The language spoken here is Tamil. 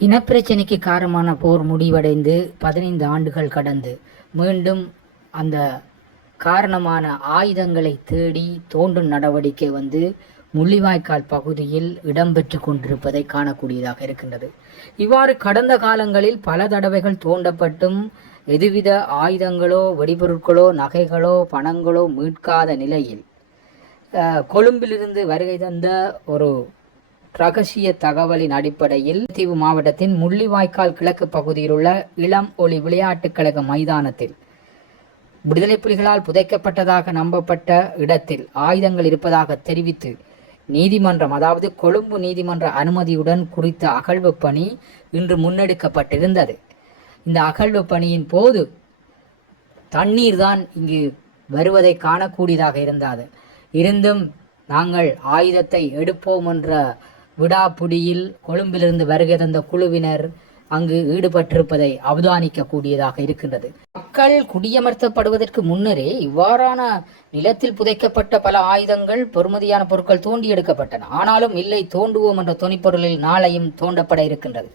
இனப்பிரச்சனைக்கு காரணமான போர் முடிவடைந்து பதினைந்து ஆண்டுகள் கடந்து. மீண்டும் அந்த காரணமான ஆயுதங்களை தேடி தோண்டும் நடவடிக்கை வந்து முள்ளிவாய்க்கால் பகுதியில் இடம்பெற்று கொண்டிருப்பதை காணக்கூடியதாக இருக்கின்றது. இவ்வாறு கடந்த காலங்களில் பல தடவைகள் தோண்டப்பட்டும் எதுவித ஆயுதங்களோ வெடிபொருட்களோ நகைகளோ பணங்களோ மீட்காத நிலையில் கொழும்பிலிருந்து வருகை தந்த ஒரு ரகசிய தகவலின் அடிப்படையில் தீவு மாவட்டத்தின் முள்ளிவாய்க்கால் கிழக்கு பகுதியில் உள்ள இளம் ஒளி விளையாட்டுக் கழக மைதானத்தில் விடுதலை புலிகளால் புதைக்கப்பட்டதாக நம்பப்பட்ட இடத்தில் ஆயுதங்கள் இருப்பதாக தெரிவித்து நீதிமன்றம் அதாவது கொழும்பு நீதிமன்ற அனுமதியுடன் குறித்த அகழ்வு பணி இன்று முன்னெடுக்கப்பட்டிருந்தது. இந்த அகழ்வு பணியின் போது தண்ணீர் தான் இங்கு வருவதை காணக்கூடியதாக இருந்தது. இருந்தும் நாங்கள் ஆயுதத்தை எடுப்போம் என்ற விடாப்புடியில் கொழும்பிலிருந்து வருகை தந்த குழுவினர் அங்கு ஈடுபட்டிருப்பதை அவதானிக்க கூடியதாக இருக்கின்றது. மக்கள் குடியமர்த்தப்படுவதற்கு முன்னரே இவ்வாறான நிலத்தில் புதைக்கப்பட்ட பல ஆயுதங்கள் பெறுமதியான பொருட்கள் தோண்டி எடுக்கப்பட்டன ஆனாலும் இல்லை தோண்டுவோம் என்ற துணிப்பொருளில் நாளையும் தோண்டப்பட இருக்கின்றது.